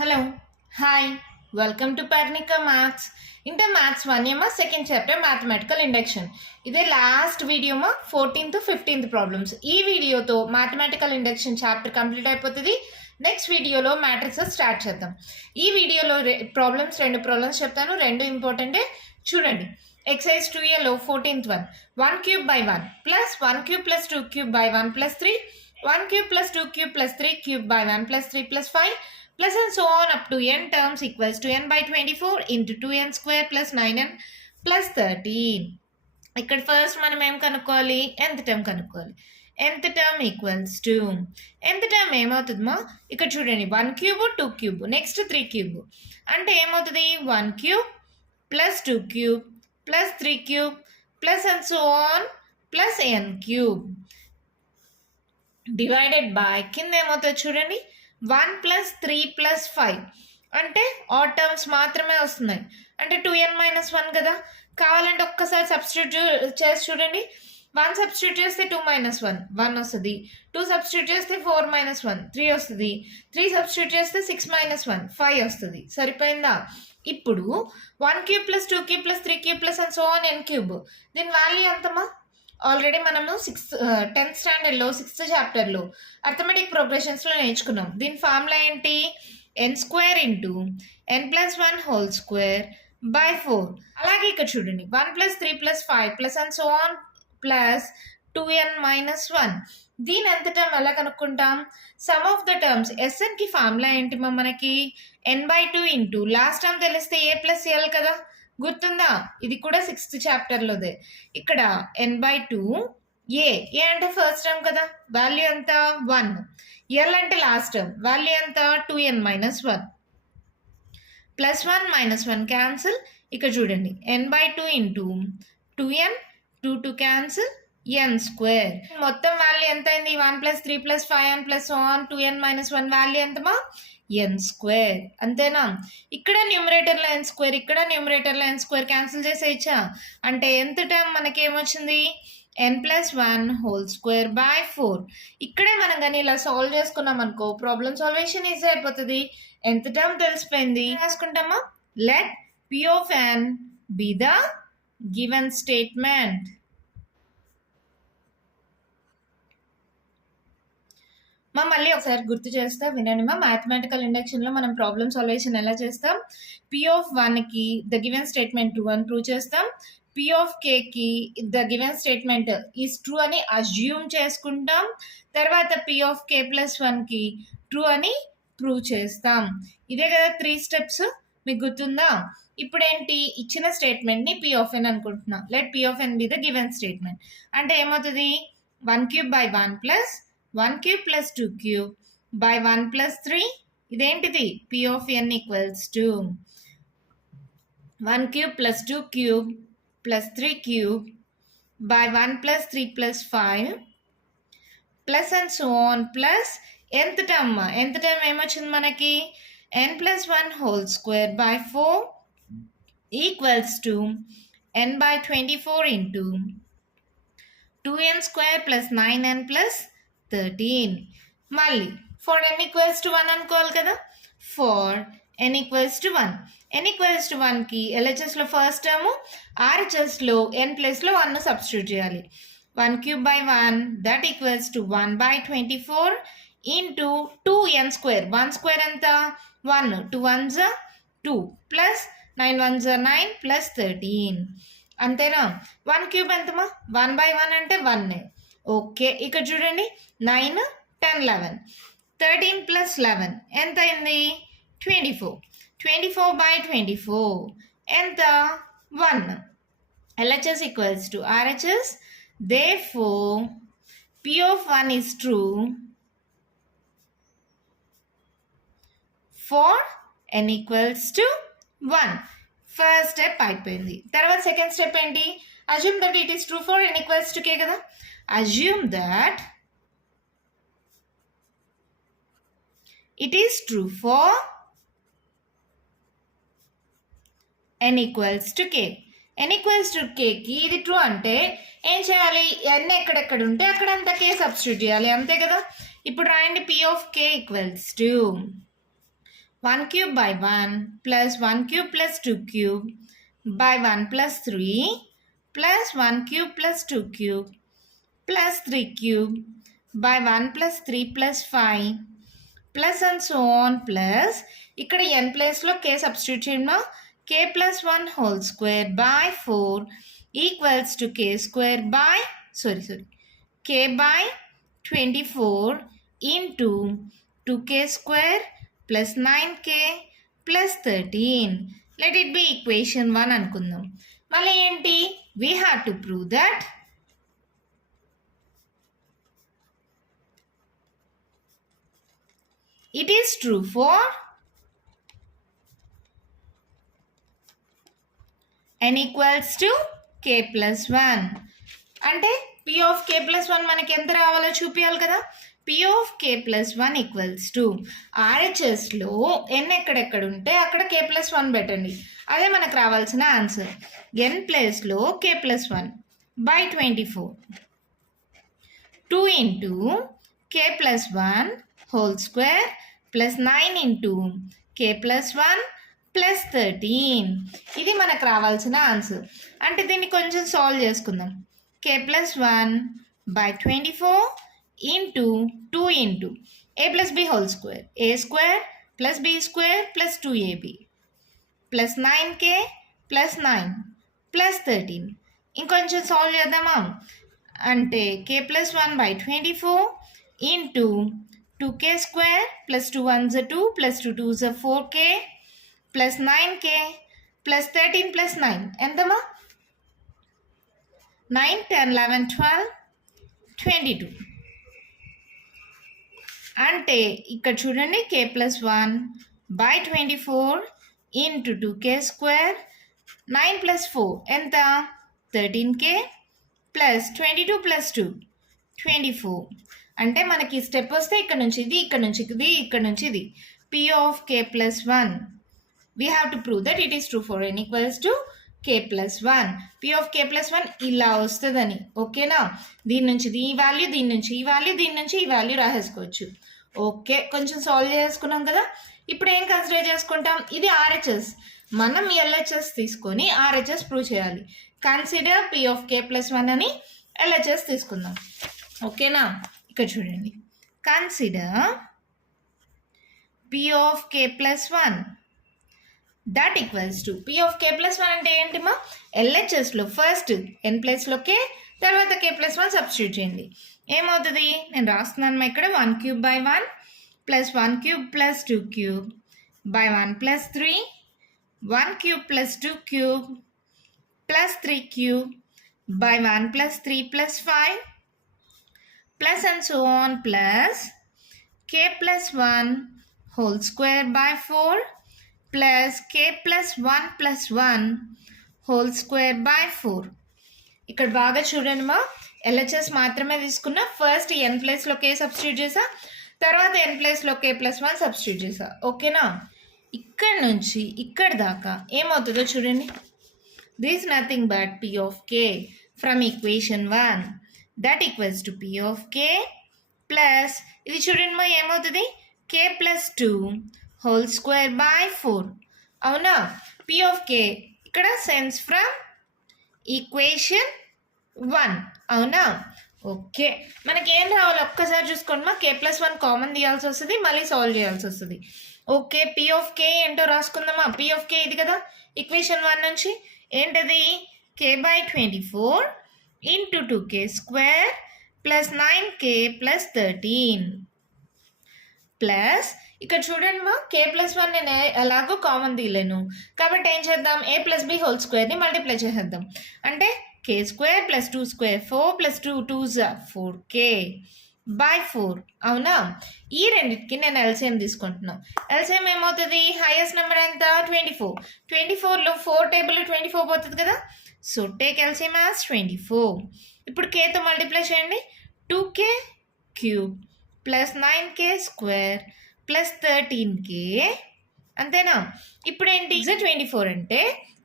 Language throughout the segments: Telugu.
Hello, hi, welcome to Pernica Maths. Inter Maths 1 yama second chapter Mathematical Induction. ఇదే లాస్ట్ వీడియో మా 14th 15th ప్రాబ్లమ్స్. ఈ వీడియోతో మ్యాథమెటికల్ ఇండక్షన్ చాప్టర్ కంప్లీట్ అయిపోతుంది. నెక్స్ట్ వీడియోలో మ్యాట్రిక్సెస్ స్టార్ట్ చేద్దాం. ఈ వీడియోలో రెండు ప్రాబ్లమ్స్ చెప్తాను, రెండు ఇంపార్టెంటే చూడండి. ఎక్సైజ్ 2Aలో 14th one 1 cube by 1 plus 1 cube plus 2 cube by 1 plus 3 1 cube plus 2 cube plus 3 cube by 1 plus 3 plus 5 plus and so on up to n terms equals to n by 24 into 2n square plus 9n plus 13. ఇక్కడ ఫస్ట్ మనం ఏం కనుక్కోవాలి, nth టర్మ్ కనుక్కోవాలి. nth term equals to nth term ఏమవుతుందమ్మా, ఇక్కడ చూడండి 1 క్యూబ్ 2 క్యూబ్ నెక్స్ట్ 3 క్యూబ్ అంటే ఏమవుతుంది 1 cube plus 2 cube plus 3 cube plus and so on plus n cube divided by కింద ఏమవుతుంది చూడండి 1 ప్లస్ 3 ప్లస్ 5 అంటే ఆడ్ టర్మ్స్ మాత్రమే వస్తున్నాయి, అంటే 2n మైనస్ 1 కదా. కావాలంటే ఒక్కసారి సబ్స్టిట్యూట్ చేసి చూడండి. 1 సబ్స్టిట్యూట్ చేస్తే 2 మైనస్ 1 1 వస్తుంది, 2 సబ్స్టిట్యూట్ చేస్తే 4 మైనస్ 1 3 వస్తుంది, 3 సబ్స్టిట్యూట్ చేస్తే 6 మైనస్ 1 5 వస్తుంది. సరిపోయిందా? ఇప్పుడు 1 cube plus 2 cube plus 3 cube plus and so on n cube, దీని వాల్యూ ఎంతమ్మా? ఆల్రెడీ మనము 10th స్టాండర్డ్లో 6th చాప్టర్లో అర్థమెటిక్ ప్రోగ్రెషన్స్లో నేర్చుకున్నాం. దీని ఫార్ములా ఏంటి? n square into n plus 1 whole square by 4. అలాగే ఇక్కడ చూడండి 1 plus 3 plus 5 plus and so on plus 2n minus 1. దీని ఎంత టర్మ్ ఎలా కనుక్కుంటాం? సమ్ ఆఫ్ ద టర్మ్స్ ఎస్ఎన్కి ఫార్ములా ఏంటి మనకి n by 2 into last term తెలిస్తే a ప్లస్ ఎల్ కదా, గుర్తుందా? ఇది కూడా 6th చాప్టర్లోదే. ఇక్కడ n బై 2 ఏ అంటే ఫస్ట్ టర్మ్ కదా, వాల్యూ ఎంత 1, ఎల్ అంటే లాస్ట్ టర్మ్ వాల్యూ ఎంత 2n minus 1 plus 1 minus 1 cancel. ఇక్కడ చూడండి n by 2 into 2n 2 cancel n square. మొత్తం వాల్యూ ఎంత అయింది 1 plus 3 plus 5n plus 2n minus 1 value ఎంతమా n స్క్వేర్. అంతేనా? ఇక్కడ న్యూమరేటర్లో n స్క్వేర్, ఇక్కడ న్యూమరేటర్లో n స్క్వేర్ క్యాన్సిల్ చేసేయచ్చా? అంటే nth టర్మ్ మనకి ఏమొచ్చింది n plus 1 whole square by 4. ఇక్కడే మనం కానీ ఇలా సాల్వ్ చేసుకున్నాం అనుకో ప్రాబ్లమ్ సాల్వేషన్ ఈజీ అయిపోతుంది. nth టర్మ్ తెలిసిపోయింది, రాసుకుంటామా? Let p of n be the given statement. మళ్ళీ ఒకసారి గుర్తు చేస్తా వినండి. మ్యాథమెటికల్ ఇండక్షన్లో మనం ప్రాబ్లమ్ సాల్వేషన్ ఎలా చేస్తాం? p ఆఫ్ 1కి ద గివెన్ స్టేట్మెంట్ ట్రూ అని ప్రూవ్ చేస్తాం. p ఆఫ్ kకి the given statement is true అని అజ్యూమ్ చేసుకుంటాం. తర్వాత p ఆఫ్ k ప్లస్ 1కి ట్రూ అని ప్రూవ్ చేస్తాం. ఇదే కదా 3 స్టెప్స్, మీకు గుర్తుందా? ఇప్పుడు ఏంటి, ఇచ్చిన స్టేట్మెంట్ని p ఆఫ్ n అనుకుంటున్నా. Let p of n be the given statement అంటే ఏమవుతుంది 1 cube by 1 plus 1 cube plus 2 cube by 1 plus 3. ఇదేంటిది p of n equals to 1 cube plus 2 cube plus 3 cube by 1 plus 3 plus 5 plus and so on plus nth term ఏమొచ్చింది మనకి n plus 1 whole square by 4 equals to n by 24 into 2n square plus 9n plus 13. మళ్ళీ ఫర్ n ఈక్వల్స్ టు 1 అనుకోవాలి కదా. For n equals to 1, n equals to 1కి ఎల్హెచ్ఎస్లో ఫస్ట్ టర్ము, ఆర్హెచ్ఎస్లో n ప్లేస్లో 1 సబ్స్టిట్యూట్ చేయాలి. 1 cube by 1 that equals to 1 by 24 into 2n square. 1 square ఎంత 1, 2 1s 2 ప్లస్ 9 1s 9 ప్లస్ 13. అంతేనా? 1 క్యూబ్ ఎంతమా 1 బై 1 అంటే 1. ఓకే, ఇక్కడ చూడండి 9 10 11 13 ప్లస్ 11 ఎంత అయింది 24. 24 బై 24 ఎంత 1. LHS equals to RHS. Therefore P of 1 is true for n equals to 1. First step అయిపోయింది. తర్వాత సెకండ్ స్టెప్ ఏంటి? Assume that it is true for n equals to k కదా. Assume that it is true for n equals to k. n equals to k కి ఇది ట్రూ అంటే ఏం చేయాలి? n ఎక్కడెక్కడ ఉంటే అక్కడంతా k సబ్స్టిట్యూట్ చేయాలి, అంతే కదా. ఇప్పుడు రాయండి p of k equals to 1 cube by 1 plus 1 cube plus 2 cube by 1 plus 3 plus 1 cube plus 2 cube plus 3 cube by 1 plus 3 plus 5 plus and so on plus ఇక్కడ n ప్లేస్లో k substitute చేయమా k plus 1 whole square by 4 equals to k square by k by 24 into 2k square plus 9k plus 13. Let it be equation 1 అనుకుందాం. మళ్ళీ ఏంటి? We have to prove that it is true for n equals to k plus 1. అంటే p of k plus 1 మనకి ఎంత రావాలో చూపించాలి కదా. p of k plus 1 equals to RHSలో n ఎక్కడెక్కడ ఉంటే అక్కడ k plus 1 పెట్టండి. అదే మనకు రావాల్సిన ఆన్సర్. n ప్లేస్లో k plus 1 by 24 2 into k plus 1 whole square plus 9 into k plus 1 plus 13. ఇది మనకు రావాల్సిన ఆన్సర్. అంటే దీన్ని కొంచెం సాల్వ్ చేసుకుందాం. k plus 1 by 24 into 2 into a plus b whole square, a square plus b square plus 2ab plus 9k plus 9 plus 13. ఇంకొంచెం సాల్వ్ చేద్దామా? అంటే k plus 1 by 24 into 2k square plus 2 1s are 2 plus 2 2s are 4k plus 9k plus 13 plus 9. ఎంతమా? 9 10 11 12 22. అంటే ఇక్కడ చూడండి k plus 1 by 24 into 2k square 9 plus 4 ఎంత? 13k plus 22 plus 2 24. అంటే మనకి స్టెప్ వస్తే ఇక్కడ నుంచి ఇది, ఇక్కడ నుంచి ఇది, ఇక్కడ నుంచి ఇది. p of k plus 1. We have to prove that it is true for n equals to k plus 1. p of k plus 1 ఇలా వస్తుందని. ఓకేనా? దీని నుంచి ఈ వాల్యూ, దీని నుంచి ఈ వాల్యూ, దీని నుంచి ఈ వాల్యూ రాసేసుకోవచ్చు. ఓకే, కొంచెం సాల్వ్ చేసుకున్నాం కదా. ఇప్పుడు ఏం కన్సిడర్ చేసుకుంటాం? ఇది RHS. మనం LHS తీసుకొని RHS ప్రూవ్ చేయాలి. Consider p of k plus 1 అని LHS తీసుకుందాం. ఓకేనా? ఇక్కడ చూడండి. Consider p of k plus 1 that equals to p of k plus 1 అంటే ఏంటిమా? LHSలో ఫస్ట్ n ప్లేస్లో k, తర్వాత k plus 1 సబ్స్టిట్యూట్ చేయండి. ఏమవుతుంది? నేను రాస్తున్నాను ఇక్కడ 1 cube by 1 plus 1 cube plus 2 cube by 1 plus 3 1 cube plus 2 cube plus 3 cube by 1 plus 3 plus 5 plus and so on plus k plus 1 whole square by 4 plus k plus 1 plus 1 whole square by 4. ఇక్కడ బాగా చూడండి మా, LHS మాత్రమే తీసుకున్నా. ఫస్ట్ n ప్లేస్లో k సబ్స్టిట్యూట్ చేసా, తర్వాత n ప్లేస్లో k plus 1 సబ్స్టిట్యూట్ చేసా. ఓకేనా? ఇక్కడ నుంచి ఇక్కడ దాకా ఏమవుతుందో చూడండి. This nothing but p of k from equation 1 that equals to p of k plus ఇది చూడండి మా ఏమవుతుంది? k plus 2 whole square by 4. అవునా? p of k ఇక్కడ సెన్స్ ఫ్రమ్ ఈక్వేషన్ 1. అవునా? ఓకే, మనకి ఏం రావాలి ఒక్కసారి చూసుకోండి మా. k plus 1 కామన్ తీయాల్సి వస్తుంది, మళ్ళీ సాల్వ్ చేయాల్సి వస్తుంది. ఓకే, p of k ఏంటో రాసుకుందామా. p of k ఇది కదా ఈక్వేషన్ 1 నుంచి. ఏంటది? k by 24 into 2k square plus 9k plus 13 plus ఇక్కడ చూడండి మా, k plus 1 నేను ఎలాగో కామన్ తీయలేను కాబట్టి ఏం చేద్దాం? a plus b హోల్ స్క్వేర్ని మల్టిప్లై చేసేద్దాం. అంటే k square plus 2 square 4 plus 2 2s 4k by 4. అవునా? ఈ రెండింటికి నేను LCM తీసుకుంటున్నాను. LCM ఏమవుతుంది? హైయెస్ట్ నెంబర్ ఎంత? 24. 24లో 4 టేబుల్ 24 పోతుంది కదా. So take LCM as 24. ఇప్పుడు kతో మల్టిప్లై చేయండి. 2k cube plus 9k square plus 13k. అంతేనా? ఇప్పుడు ఏంటి? 24 అంటే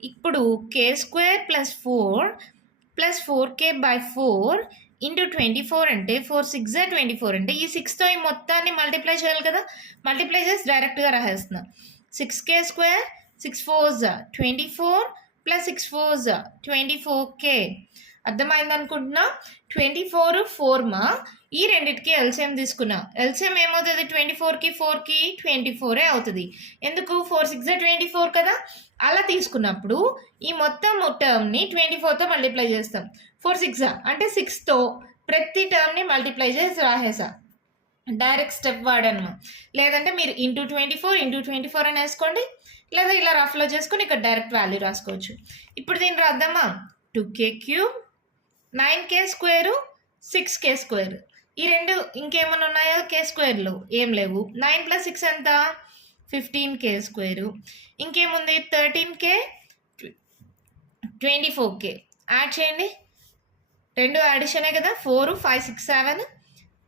ఇప్పుడు k square plus 4 plus 4k by 4 into 24 అంటే 4 6 24 అంటే ఈ 6తో ఈ మొత్తాన్ని మల్టిప్లై చేయాలి కదా. మల్టిప్లై చేసి డైరెక్ట్గా రాసేస్తున్నా. 6k square 6 4s 24 plus 6 4s 24k. అర్థమైంది అనుకుంటున్నా. 24 4 మా ఈ రెండింటికి ఎల్సిఎం తీసుకున్నా. ఎల్సిఎం ఏమవుతుంది 24కి 4కి 24 అవుతుంది. ఎందుకు 4 6 24 కదా. అలా తీసుకున్నప్పుడు ఈ మొత్తం టర్మ్ని 24తో మల్టిప్లై చేస్తాం. 4 6 అంటే 6తో ప్రతి టర్మ్ని మల్టిప్లై చేసి రాసేసా. డైరెక్ట్ స్టెప్ వాడాను. లేదంటే మీరు ఇంటూ 24 అని వేసుకోండి, లేదా ఇలా రఫ్లో చేసుకొని ఇక్కడ డైరెక్ట్ వాల్యూ రాసుకోవచ్చు. ఇప్పుడు దీన్ని రాద్దామా. 2k cube 9k square 6k square. ఈ రెండు ఇంకేమైనా ఉన్నాయా k స్క్వేర్లు? ఏం లేవు. 9 + 6 ఎంత 15k స్క్వేరు. ఇంకేముంది 13k 24k. యాడ్ చేయండి, రెండు అడిషనే కదా. 4 5 6 7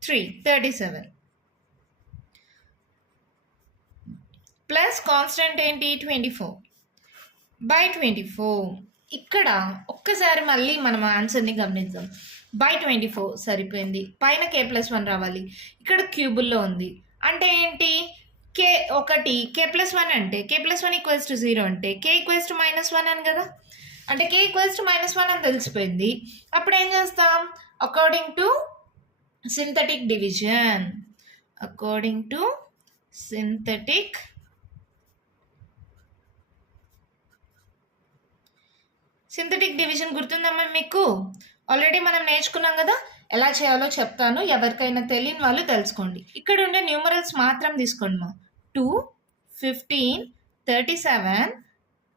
3 37 ప్లస్ కాన్స్టెంట్ ఏంటి 24/24. ఇక్కడ ఒక్కసారి మళ్ళీ మనం ఆన్సర్ని గమనిద్దాం. /24 సరిపోయింది. పైన k+1 రావాలి. ఇక్కడ క్యూబుల్లో ఉంది అంటే ఏంటి k1 k+1 అంటే k+1 = 0 అంటే k = -1 అని కదా. అంటే k = -1 అని తెలిసిపోయింది. అప్పుడు ఏం చేస్తాం అకార్డింగ్ టు సింథటిక్ డివిజన్ గుర్తుందమ్మా మీకు? ఆల్రెడీ మనం నేర్చుకున్నాం కదా. ఎలా చేయాలో చెప్తాను, ఎవరికైనా తెలియని వాళ్ళు తెలుసుకోండి. ఇక్కడ ఉండే న్యూమరల్స్ మాత్రం తీసుకోండి మా. 2 15 37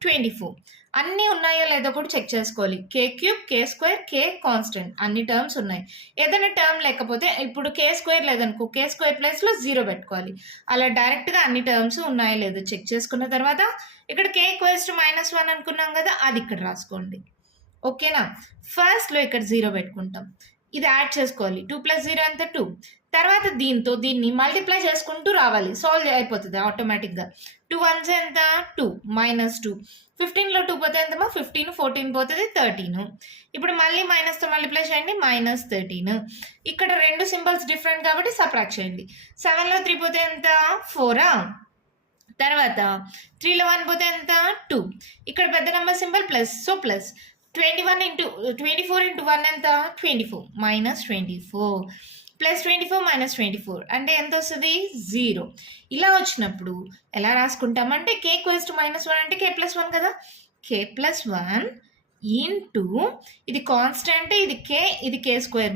24 అన్నీ ఉన్నాయో లేదో కూడా చెక్ చేసుకోవాలి. k³ k² k కాన్స్టెంట్ అన్ని టర్మ్స్ ఉన్నాయి. ఏదైనా టర్మ్ లేకపోతే ఇప్పుడు k² లేదనుకో k² ప్లేస్లో 0 పెట్టుకోవాలి. అలా డైరెక్ట్గా అన్ని టర్మ్స్ ఉన్నాయో లేదో చెక్ చేసుకున్న తర్వాత ఇక్కడ k = -1 అనుకున్నాం కదా, అది ఇక్కడ రాసుకోండి. ఓకేనా. ఫస్ట్లో ఇక్కడ 0 పెట్టుకుంటాం. ఇది యాడ్ చేసుకోవాలి. 2 + 0 ఎంత 2. తర్వాత దీన్ని మల్టిప్లై చేసుకుంటూ రావాలి. సాల్వ్ అయిపోతుంది ఆటోమేటిక్గా. 2 1s ఎంత 2 -2. 15లో 2 పోతే ఎంతమా 15 14 పోతుంది 13. ఇప్పుడు మళ్ళీ మైనస్తో మల్టిప్లై చేయండి -13. ఇక్కడ రెండు సింబల్స్ డిఫరెంట్ కాబట్టి సబ్ట్రాక్ట్ చేయండి. 7లో 3 పోతే ఎంత 4. తర్వాత 3లో 1 పోతే ఎంత 2. ఇక్కడ పెద్ద number symbol plus, so plus. 24 × 1 ఎంత 24 -24 ప్లస్ 24 -24 అంటే ఎంత వస్తుంది 0. ఇలా వచ్చినప్పుడు ఎలా రాసుకుంటామంటే k = -1 అంటే k+1 కదా. k+1 ఇంటూ ఇది కాన్స్టెంట్, ఇది k, ఇది k²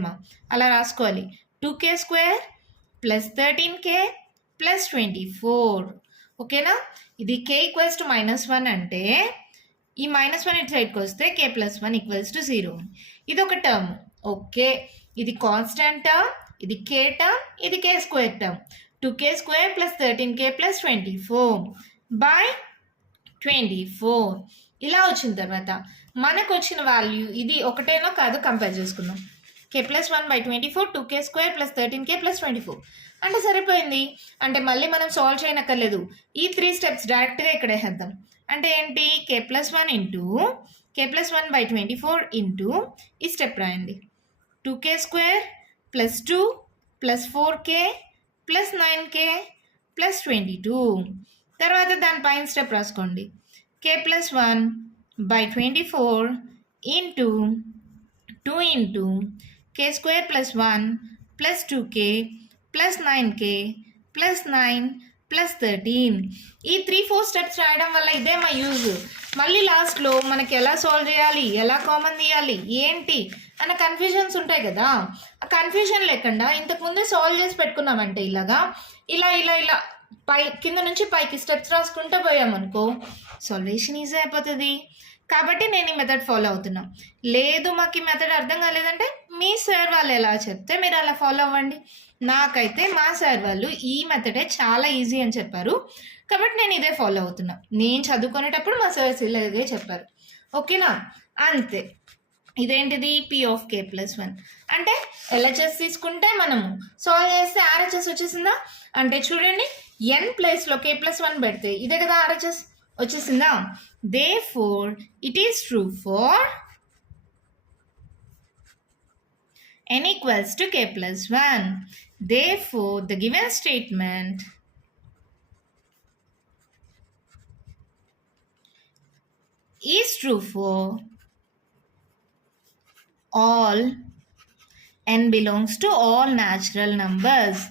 మా. అలా రాసుకోవాలి. 2k² plus 13k plus 24. ఓకేనా. ఇది k = -1 అంటే ఈ -1 ఇటు సైడ్కి వస్తే k+1 = 0. ఇది ఒక టర్మ్. ఓకే, ఇది కాన్స్టెంట్ టర్మ్, ఇది k టర్మ్, ఇది k² term. 2k² plus 13k plus 24/24. ఇలా వచ్చిన తర్వాత మనకు వచ్చిన వాల్యూ ఇది ఒకటేనో కాదు కంపేర్ చేసుకుందాం. k+1/24 2k² plus 13k plus 24 అంటే సరిపోయింది. అంటే మళ్ళీ మనం సాల్వ్ చేయనక్కర్లేదు. ఈ 3 స్టెప్స్ డైరెక్ట్గా ఇక్కడ వేద్దాం. అంటే ఏంటి k+1 ఇంటూ k+1/24 ఇంటూ ఈ స్టెప్ రాయండి. 2k² plus 2 plus 4k plus 9k plus 22. తర్వాత దానిపైన స్టెప్ రాసుకోండి. k+1/24 into 2 into k² plus 1 plus 2k plus 9k plus 9 plus 13. ఈ 3-4 స్టెప్స్ రాయడం వల్ల ఇదే మా యూజ్. మళ్ళీ లాస్ట్లో మనకి ఎలా సాల్వ్ చేయాలి, ఎలా కామన్ తీయాలి, ఏంటి అన్న కన్ఫ్యూజన్స్ ఉంటాయి కదా. ఆ కన్ఫ్యూజన్ లేకుండా ఇంతకుముందే సాల్వ్ చేసి పెట్టుకున్నామంటే ఇలా కింద నుంచి పైకి స్టెప్స్ రాసుకుంటూ పోయామనుకో సాల్వేషన్ ఈజీ అయిపోతుంది. కాబట్టి నేను ఈ మెథడ్ ఫాలో అవుతున్నా. లేదు మాకు ఈ మెథడ్ అర్థం కాలేదంటే మీ సార్ వాళ్ళు ఎలా చెప్తే మీరు అలా ఫాలో అవ్వండి. నాకైతే మా సార్ వాళ్ళు ఈ మెథడే చాలా ఈజీ అని చెప్పారు కాబట్టి నేను ఇదే ఫాలో అవుతున్నా. నేను చదువుకునేటప్పుడు మా సార్స్ ఇలాగే చెప్పారు. ఓకేనా. అంతే. ఇదేంటిది p(k+1) అంటే LHS తీసుకుంటే మనము సాల్వ్ చేస్తే RHS వచ్చేసిందా అంటే చూడండి n ప్లేస్లో k+1 పెడితే ఇదే కదా RHS వచ్చేసిందా. Therefore it is true for n = k+1. Therefore the given statement true for all n belongs to all natural numbers.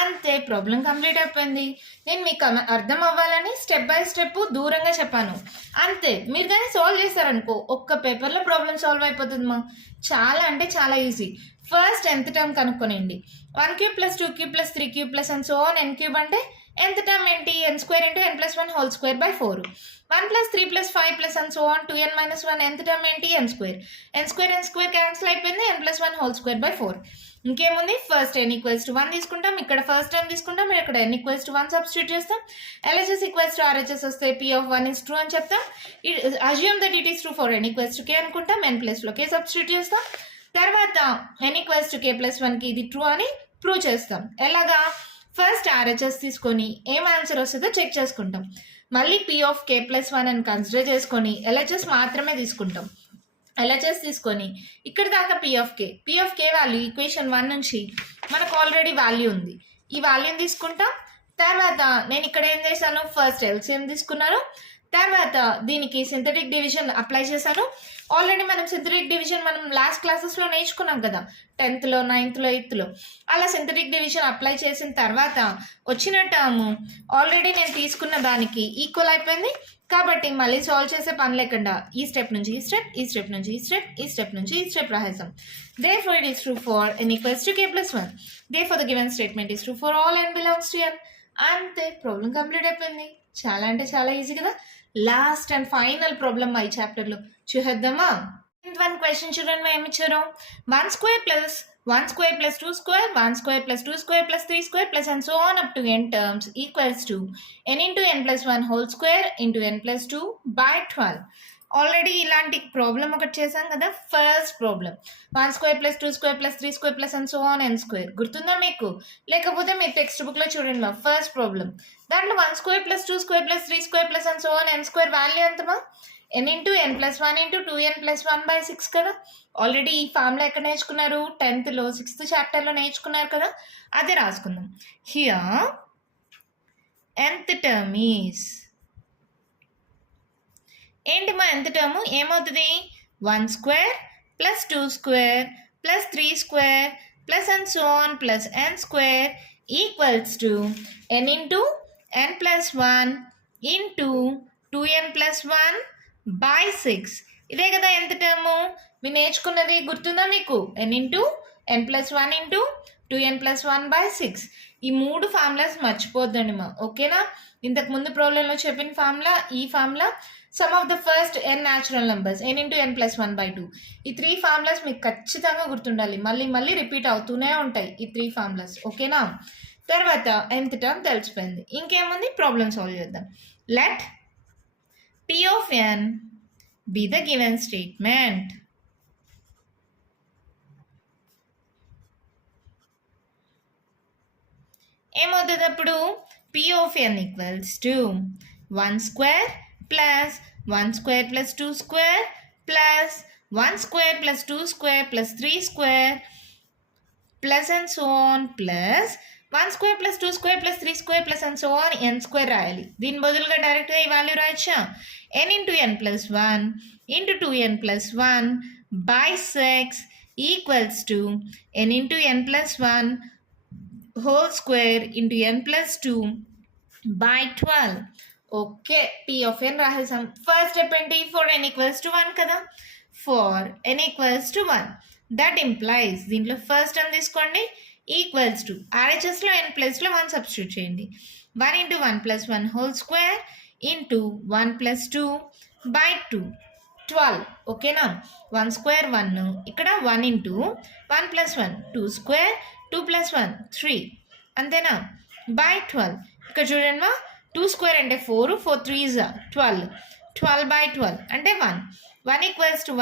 అంతే, ప్రాబ్లం కంప్లీట్ అయిపోయింది. నేను మీకు అర్థం అవ్వాలని స్టెప్ బై స్టెప్ దూరంగా చెప్పాను అంతే. మీరు కానీ సాల్వ్ చేస్తారనుకో ఒక్క పేపర్లో ప్రాబ్లం సాల్వ్ అయిపోతుంది మా. చాలా అంటే చాలా ఈజీ. ఫస్ట్ nth టర్మ్ కనుక్కోనండి. 1³ + 2³ + 3³ plus and so on n³ అంటే nth టర్మ్ ఏంటి? n² × n+1² 4. 1 + 3 + 5 plus and so on 2n - 1 nth term ఏంటి? n². n² క్యాన్సిల్ అయిపోయింది. n+1² 4. ఇంకేముంది? ఫస్ట్ n = 1 తీసుకుంటాం, ఇక్కడ ఫస్ట్ టర్మ్ తీసుకుంటాం, ఇక్కడ n = 1 సబ్స్టిట్యూట్ చేస్తాం. LHS = RHS వస్తే P(1) is true అని చెప్తాం. Assume that it is true for n = k అనుకుంటాం, n ప్లేస్లో k సబ్స్టిట్యూట్ చేస్తాం. తర్వాత n = k + 1కి ఇది ట్రూ అని ప్రూవ్ చేస్తాం. ఎలాగా? ఫస్ట్ RHS తీసుకొని ఏం ఆన్సర్ వస్తుందో చెక్ చేసుకుంటాం. మళ్ళీ P(k + 1) అని కన్సిడర్ చేసుకొని LHS మాత్రమే తీసుకుంటాం. LHS తీసుకొని ఇక్కడ దాకా P(k) వాల్యూ ఈక్వేషన్ 1 నుంచి మనకు ఆల్రెడీ వాల్యూ ఉంది. ఈ వాల్యూని తీసుకుంటాం. తర్వాత నేను ఇక్కడ ఏం చేశాను? ఫస్ట్ LCM తీసుకున్నాను. తర్వాత దీనికి సింథటిక్ డివిజన్ అప్లై చేశాను. ఆల్రెడీ మనం సింథటిక్ డివిజన్ మనం లాస్ట్ క్లాసెస్లో నేర్చుకున్నాం కదా, 10th, 9th, 8th. అలా సింథటిక్ డివిజన్ అప్లై చేసిన తర్వాత వచ్చిన టర్మ్ ఆల్రెడీ నేను తీసుకున్న దానికి ఈక్వల్ అయిపోయింది. కాబట్టి మళ్ళీ సాల్వ్ చేసే పని లేకుండా ఈ స్టెప్ నుంచి ఈ స్టెప్, ఈ స్టెప్ నుంచి ఈ స్టెప్, ఈ స్టెప్ నుంచి ఈ step రాసేసాం. Therefore it is true for n = k + 1. Therefore the given statement is true for all n belongs to n. అంతే, ప్రాబ్లం కంప్లీట్ అయిపోయింది. చాలా అంటే చాలా ఈజీ కదా. లాస్ట్ అండ్ ఫైనల్ ప్రాబ్లం ఈ చాప్టర్లో చూసేద్దామా? వన్ క్వశ్చన్ చూడండి, ఏమి ఇచ్చారు? 1² + 1² + 2² 1² + 2² + 3² plus and so on up to n terms equals to n × n+1² × n+2/12. Already ఇలాంటి ప్రాబ్లం ఒకటి చేశాం కదా. First problem 1² + 2² + 3² plus and so on n². గుర్తుందా మీకు? లేకపోతే మీ టెక్స్ట్ బుక్లో చూడండి మా ఫస్ట్ ప్రాబ్లం. దాంట్లో 1² + 2² + 3² plus and so on n² value ఎంతమా? n × n+1 × 2n+1/6 కదా. ఆల్రెడీ ఈ ఫార్ములా ఎక్కడ నేర్చుకున్నారు? 10th 6th చాప్టర్లో నేర్చుకున్నారు కదా. అదే రాసుకుందాం. హియర్ nth టర్మ్ ఈజ్ ఏంటి మా? nth టర్మ్ ఏమవుతుంది? 1² + 2² + 3² plus and so on plus n² equals to n × n+1 × 2n+1/6. ఇదే కదా nth టర్ము. మీరు నేర్చుకున్నది గుర్తుందా మీకు? n × n+1 × 2n+1/6. ఈ 3 ఫార్ములాస్ మర్చిపోద్దండి మా, ఓకేనా? ఇంతకు ముందు ప్రాబ్లంలో చెప్పిన ఫార్ములా, ఈ formula, some of the first n natural numbers n × n+1/2. ఈ 3 ఫార్ములాస్ మీకు ఖచ్చితంగా గుర్తుండాలి. మళ్ళీ మళ్ళీ రిపీట్ అవుతూనే ఉంటాయి ఈ 3 ఫార్ములాస్, ఓకేనా? తర్వాత nth టర్మ్ తెలిసిపోయింది. ఇంకేముంది? ప్రాబ్లమ్ సాల్వ్ చేద్దాం. Let P of n be the given statement. ఏమవుతుంది అప్పుడు? P of n equals to 1² + 1² + 2² plus 1² + 2² + 3² plus and so on plus 1² + 2² + 3² plus and so on n² రాయాలి. దీని బదులుగా డైరెక్ట్గా ఈ వాల్యూ రాయొచ్చా? n × n+1 × 2n+1/6 equals to n × n+1² × n+2/12. Okay, P of n రాసేసాం. ఫస్ట్ స్టెప్ ఏంటి? ఫర్ n = 1 కదా. ఫర్ n = 1 దట్ ఇంప్లైజ్, దీంట్లో ఫస్ట్ టర్మ్ తీసుకోండి, ఈక్వల్స్ టు RHSలో n ప్లేస్లో 1 సబ్స్టిట్యూట్ చేయండి. 1 × 1+1² × 1 + 2/2 12. ఓకేనా? 1² 1, ఇక్కడ 1 × 1 + 1 2² 2 + 1 3, అంతేనా? /12. ఇక్కడ చూడండి మా, 2² అంటే 4 4 3s 12 12/12 అంటే 1. 1 =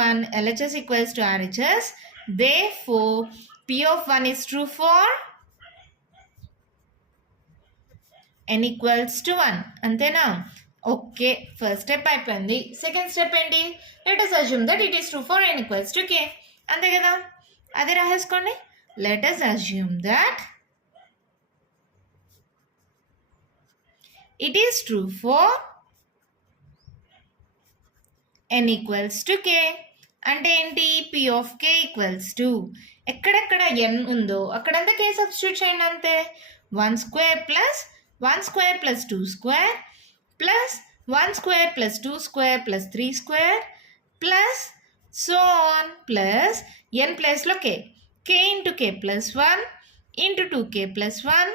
1, LHS = RHS. Therefore P of 1 is true for n = 1, అంతేనా? ఓకే, ఫస్ట్ స్టెప్ అయిపోయింది. సెకండ్ స్టెప్ ఏంటి? Let us assume that it is true for n = k. అంతే కదా. అదే రాసేసుకోండి. Let us assume that it is true for n equals to k. అంటే ఏంటి? p of k equals to ఎక్కడెక్కడ n ఉందో అక్కడంతా k సబ్స్టిట్యూట్ చేయండి అంతే. 1 square plus 1 square plus 2 square plus 1 square plus 2 square plus 3 square plus so on plus n ప్లేస్లో k. k into k plus 1 into 2k plus 1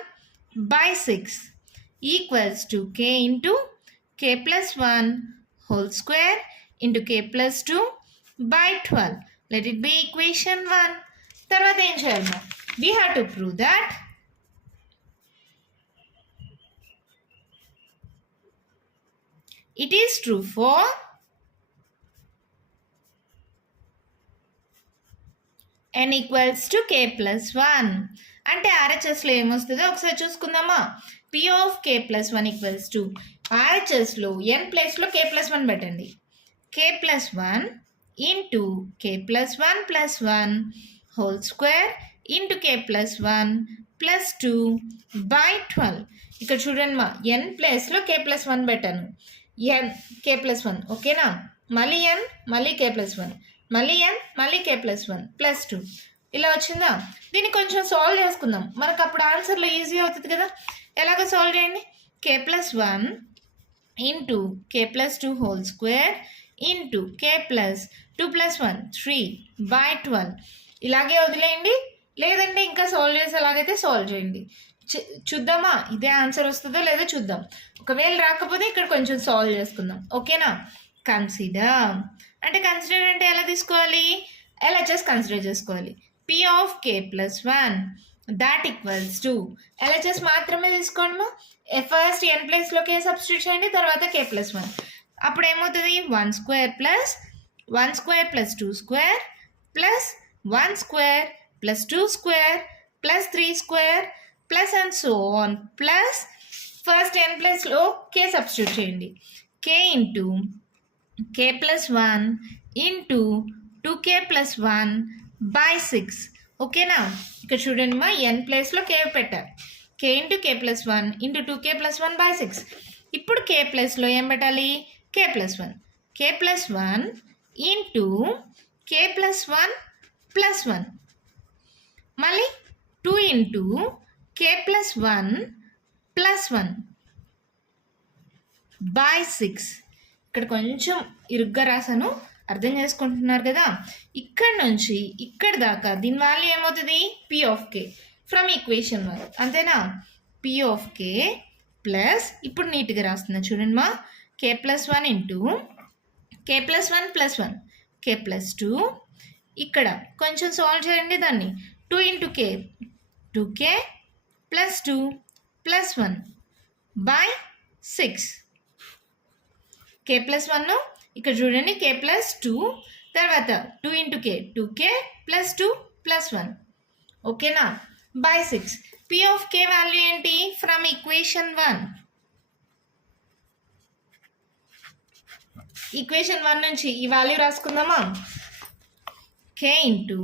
by 6 equals to k into k plus 1 whole square into k plus 2 by 12. Let it be equation 1. తర్వాత ఏం చేయాలి? We have to prove that it is true for n equals to k plus 1. అంటే RHSలో ఏమొస్తుందో ఒకసారి చూసుకుందామా? p of k plus 1 equals to RHSలో n ప్లేస్లో k plus 1 పెట్టండి. k plus 1 into k plus 1 plus 1 whole square into k plus 1 plus 2 by 12. ఇక్కడ చూడండి మా n ప్లేస్లో k plus 1 పెట్టాను. n k plus 1 ఓకేనా? మళ్ళీ n మళ్ళీ k plus 1 మళ్ళీ n మళ్ళీ k plus 1 plus 2 ఇలా వచ్చిందా? దీన్ని కొంచెం సాల్వ్ చేసుకుందాం. మనకు అప్పుడు ఆన్సర్లో ఈజీ అవుతుంది కదా. ఎలాగో సాల్వ్ చేయండి. k plus 1 into k plus 2 whole square into k plus 2 plus 1 3 by 12. ఇలాగే వదిలేయండి. లేదంటే ఇంకా సాల్వ్ చేసేలాగైతే సాల్వ్ చేయండి. చూద్దామా ఇదే ఆన్సర్ వస్తుందో లేదో చూద్దాం. ఒకవేళ రాకపోతే ఇక్కడ కొంచెం సాల్వ్ చేసుకుందాం. ఓకేనా? కన్సిడర్ అంటే కన్సిడర్ అంటే ఎలా తీసుకోవాలి? LHS కన్సిడర్ చేసుకోవాలి. p of k plus 1 that equals to LHS మాత్రమే తీసుకోండి. ఫస్ట్ n ప్లేస్లో k సబ్స్టిట్యూట్ చేయండి, తర్వాత k ప్లస్ 1. అప్పుడు ఏమవుతుంది? 1 square plus 1 square plus 2 square plus 1 square plus 2 square plus 3 square plus and so on plus first n ప్లేస్లో k సబ్స్టిట్యూట్ చేయండి. k into k plus 1 into 2k plus 1 by 6. ఓకేనా? ఇక్కడ చూడండి మా n ప్లేస్లో k పెట్టారు. k into k plus 1 into 2k plus 1 by 6. ఇప్పుడు k ప్లేస్లో ఏం పెట్టాలి? k plus 1. k plus 1 into k plus 1 plus 1 మళ్ళీ 2 into k plus 1 plus 1 by 6. ఇక్కడ కొంచెం ఇరుగ్గా రాశాను, అర్థం చేసుకుంటున్నారు కదా. ఇక్కడ నుంచి ఇక్కడ దాకా దీని వాల్యూ ఏమవుతుంది? p of k from equation 1 అంతేనా? p ఆఫ్ k ప్లస్ ఇప్పుడు నీట్గా రాస్తున్నా చూడండి మా k plus 1 into k plus 1 plus 1 k plus 2. ఇక్కడ కొంచెం సాల్వ్ చేయండి దాన్ని. 2 into k 2k plus 2 plus 1 by 6. k plus 1 ఇక్కడ చూడండి k ప్లస్ 2 తర్వాత 2 into k 2k plus 2 plus 1 ఓకేనా by 6. p of k value ఏంటి? From equation 1. ఈక్వేషన్ 1 నుంచి ఈ వాల్యూ రాసుకుందామా? k into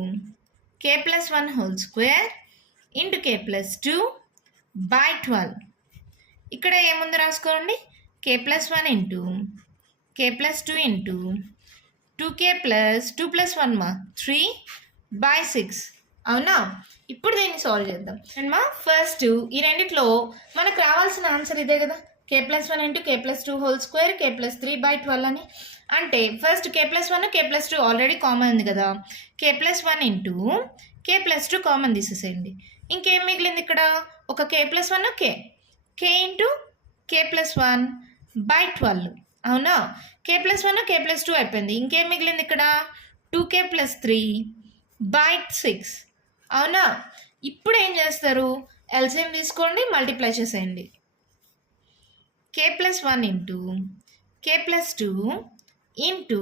k plus 1 whole square into k plus 2 by 12. ఇక్కడ ఏముంది రాసుకోండి? k plus 1 into k plus 2 into 2k plus 2 plus 1 మా 3 బై 6. అవునా? ఇప్పుడు దీన్ని సాల్వ్ చేద్దాం అండ్ మా ఫస్ట్ ఈ రెండిట్లో మనకు రావాల్సిన ఆన్సర్ ఇదే కదా. k plus 1 into k plus 2 whole square k plus 3 by 12 అని. అంటే first k plus 1 k plus 2 already common ఉంది కదా. k plus 1 into k plus 2 common తీసేసేయండి. ఇంకేం మిగిలింది ఇక్కడ? ఒక k plus 1 k into k plus 1 by 12. అవునా? k ప్లస్ 1 k ప్లస్ 2 అయిపోయింది. ఇంకేం మిగిలింది ఇక్కడ? 2k plus 3 by 6. అవునా? ఇప్పుడు ఏం చేస్తారు? ఎల్సిఎం తీసుకోండి, మల్టిప్లై చేసేయండి. k plus 1 into k plus 2 into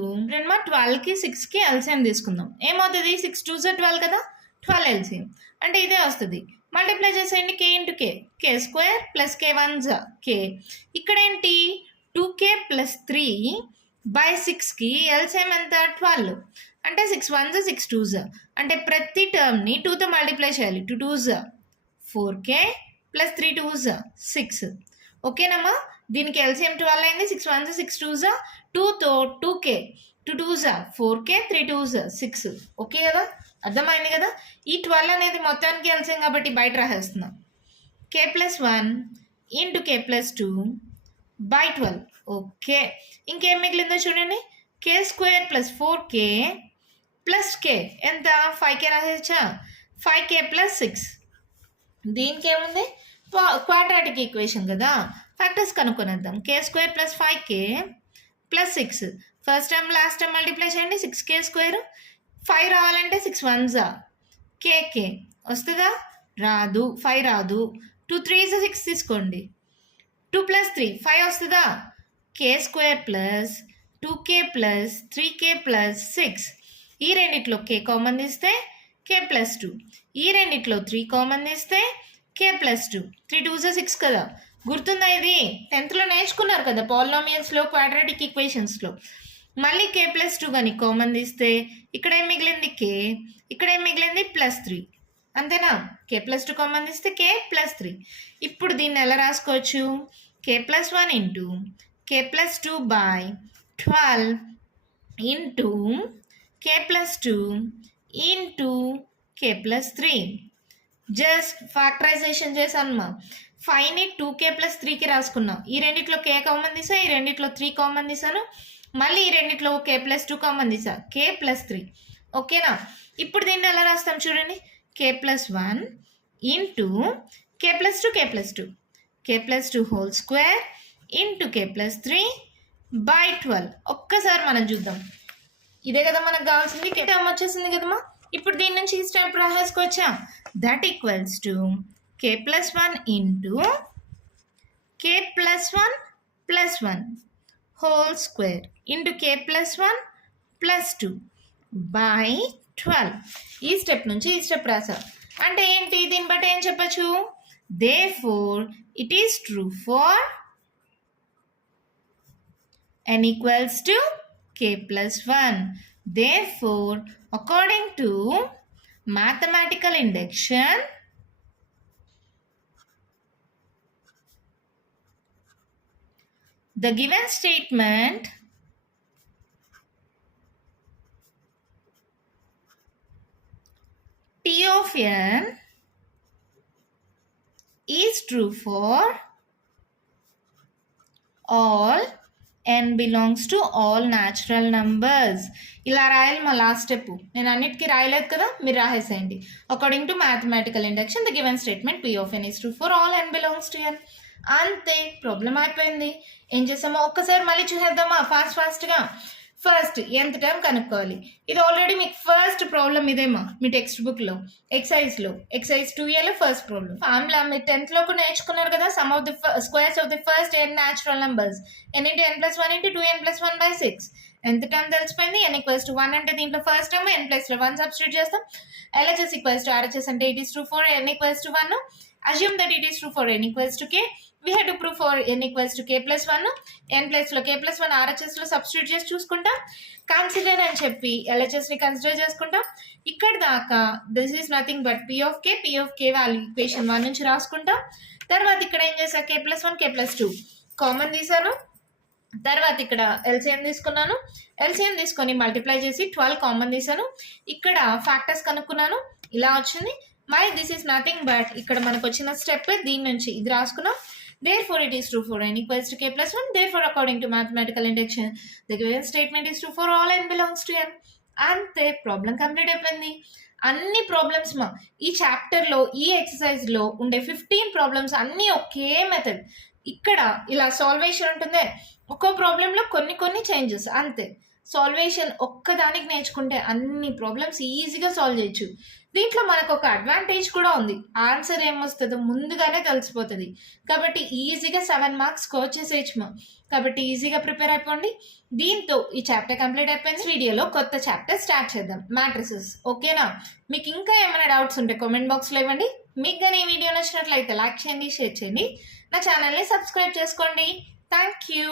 12కి 6కి ఎల్సిఎం తీసుకుందాం. ఏమవుతుంది? 6 2 12 కదా, 12 ఎల్సిఎం అంటే ఇదే వస్తుంది. మల్టిప్లై చేసేయండి. k into k square plus k 1 k. ఇక్కడ ఏంటి? 2k ప్లస్ 3 బై 6కి ఎల్సిఎం ఎంత? 12 అంటే 6 1 6 2 అంటే ప్రతి టర్మ్ని 2తో మల్టిప్లై చేయాలి. 2 2 4k ప్లస్ 3 2 6. ఓకేనమ్మా? దీనికి ఎల్సిఎం 12 అయింది. 6 1 6 2 2తో 2k 2 2 4k 3 2 6. ఓకే కదా, అర్థమైంది కదా. ఈ 12 అనేది మొత్తానికి ఎల్సిఎం కాబట్టి బయట రాసేస్తున్నాం. k+1 into k+2 by 12. Okay, ఇంకేం మిగిలిందో చూడండి. k² + 4k + k ఎంత 5k రాసేచ్చా. 5k + 6. దీనికి ఏముంది, క్వాడ్రాటిక్ ఈక్వేషన్ కదా, ఫ్యాక్టర్స్ కనుక్కొనేద్దాం. k² + 5k + 6. First time last time multiply చేయండి. 6k². 5 రావాలంటే 6 1 kk వస్తుందా, రాదు. 5 రాదు. 2 3 6 తీసుకోండి. 2 + 3 5 వస్తుందా. k² + 2k + 3k + 6. ఈ రెండిట్లో k కామన్ తీస్తే k+2. ఈ రెండిట్లో 3 కామన్ తీస్తే k+2. 3 2 6 కదా, గుర్తుందా ఇది 10th నేర్చుకున్నారు కదా పాలినామియల్స్లో, క్వాడ్రాటిక్ ఈక్వేషన్స్లో. మళ్ళీ k+2 కానీ కామన్ తీస్తే ఇక్కడ ఏం మిగిలింది k, ఇక్కడ ఏం మిగిలింది +3. అంతేనా, k+2 కామన్ తీస్తే k+3. ఇప్పుడు దీన్ని ఎలా రాసుకోవచ్చు, k+1 into k+2 by 12 into k+2 into k+3. Just factorization చేశాను. 5ని 2k + 3కి రాసుకున్నాం. ఈ రెండిట్లో k కామన్ తీసా, ఈ రెండిట్లో 3 కామన్ తీసాను. మళ్ళీ ఈ రెండిట్లో k+2 కామన్ తీసా, k+3. ఓకేనా, ఇప్పుడు దీన్ని ఎలా రాస్తాం చూడండి. k+1 into k+2 k+2 whole square into k+3 by 12. ఒక్కసారి మనం చూద్దాం. ఇదే కదా మనకు కావాల్సింది. టర్మ్ వచ్చేసింది కదమ్మా. ఇప్పుడు దీని నుంచి ఈ స్టెప్ రాసేసుకోవచ్చా. That equals to k+1 into k+1 + 1 whole square into k+1 + 2 by 12. ఈ స్టెప్ నుంచి ఈ స్టెప్ రాసా. అంటే ఏంటి, దీన్ని బట్టి ఏం చెప్పచ్చు, therefore it is true for n equals to k+1. Therefore, according to mathematical induction, the given statement P of n is true for all n belongs to all natural numbers. ఇలా రాయాలి మా లాస్ట్ స్టెప్. నేను అన్నిటికీ రాయలేదు కదా, మీరు రాసేసేయండి. According to mathematical induction the given statement P of n is true for all n belongs to n. అంతే, ప్రాబ్లం అయిపోయింది. ఏం చేసామో ఒక్కసారి మళ్ళీ చూసేద్దామా ఫాస్ట్గా. ఫస్ట్ nth టర్మ్ కనుక్కోవాలి. ఇది ఆల్రెడీ మీకు ఫస్ట్ ప్రాబ్లం ఇదేమా మీ టెక్స్ట్ బుక్లో ఎక్సైజ్ 2Aలో ఫస్ట్ ప్రాబ్లం. ఫార్ములా మీరు 10th కూడా నేర్చుకున్నారు కదా. Some of the squares of the first n natural numbers n × n + 1 × 2n + 1 / 6. nth term తెలిసిపోయింది. n = 1 అంటే దీంట్లో ఫస్ట్ టర్మ్ n + 1 సబ్స్టిట్యూట్ చేస్తాం. LHS = RHS అంటే it is true for n = 1. Assume that it is true for n = k. We have to prove for n = k+1. n ప్లేస్లో k+1 RHSలో సబ్స్టిట్యూట్ చేసి చూసుకుంటాం. కన్సిడర్ అని చెప్పి LHSని కన్సిడర్ చేసుకుంటాం. ఇక్కడ దాకా this is nothing but P of k value equation 1 నుంచి రాసుకుంటాం. తర్వాత ఇక్కడ ఏం చేసా, k+1 k+2 కామన్ తీసాను. తర్వాత ఇక్కడ ఎల్సిఎం తీసుకున్నాను. ఎల్సిఎం తీసుకొని మల్టిప్లై చేసి 12 కామన్ తీసాను. ఇక్కడ ఫ్యాక్టర్స్ కనుక్కున్నాను, ఇలా వచ్చింది. మరి దిస్ ఈజ్ నథింగ్ బట్ ఇక్కడ మనకు వచ్చిన స్టెప్ దీని నుంచి ఇది రాసుకున్నాం. Therefore, it is true for n = k+1. Therefore, according to mathematical induction, the given statement is true for all n belongs to n. అంతే, ప్రాబ్లం కంప్లీట్ అయిపోయింది. అన్ని ప్రాబ్లమ్స్ ఈ చాప్టర్లో ఈ ఎక్సర్సైజ్లో ఉండే 15 ప్రాబ్లమ్స్ అన్నీ ఒకే మెథడ్. ఇక్కడ ఇలా సాల్వేషన్ ఉంటుందే, ఒక్కో ప్రాబ్లంలో కొన్ని చేంజెస్ అంతే. సాల్వేషన్ ఒక్కదానికి నేర్చుకుంటే అన్ని ప్రాబ్లమ్స్ ఈజీగా సాల్వ్ చేయొచ్చు. దీంట్లో మనకు ఒక అడ్వాంటేజ్ కూడా ఉంది, ఆన్సర్ ఏమొస్తుందో ముందుగానే తెలిసిపోతుంది. కాబట్టి ఈజీగా 7 మార్క్స్ స్కోర్ చేసేయచ్చు. కాబట్టి ఈజీగా ప్రిపేర్ అయిపోండి. దీంతో ఈ చాప్టర్ కంప్లీట్ అయిపోయింది. వీడియోలో కొత్త చాప్టర్ స్టార్ట్ చేద్దాం, మ్యాట్రిసెస్. ఓకేనా, మీకు ఇంకా ఏమైనా డౌట్స్ ఉంటే కామెంట్ బాక్స్లో ఇవ్వండి. మీకు కానీ ఈ వీడియో నచ్చినట్లయితే లైక్ చేయండి, షేర్ చేయండి, నా ఛానల్ని సబ్స్క్రైబ్ చేసుకోండి. Thank you.